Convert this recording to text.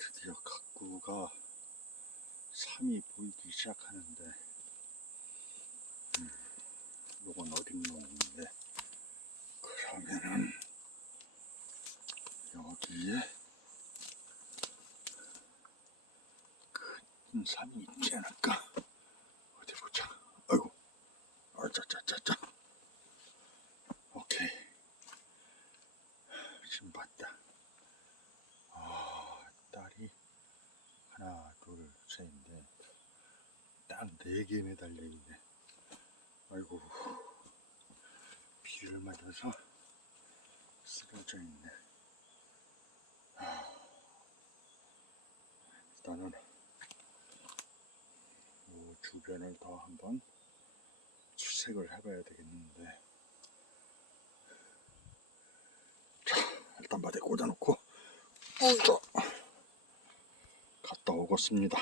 드디어 각구가 삼이 보이기 시작하는데 음, 요건 어린 놈인데 그러면은 여기에 큰 삼이 있지 않을까? 어디 보자. 아이고 아짜짜짜짜 오케이. 지금 봤다 아 딸이 하나 둘셋넷. 딱네 개 매달려 있네. 아이고. 비를 맞아서 쓰러져 있네. 아, 일단은 요 주변을 더 한번 수색을 해봐야 되겠는데. 자 일단 바닥에 꽂아놓고. 어, 자, 갔다 오겠습니다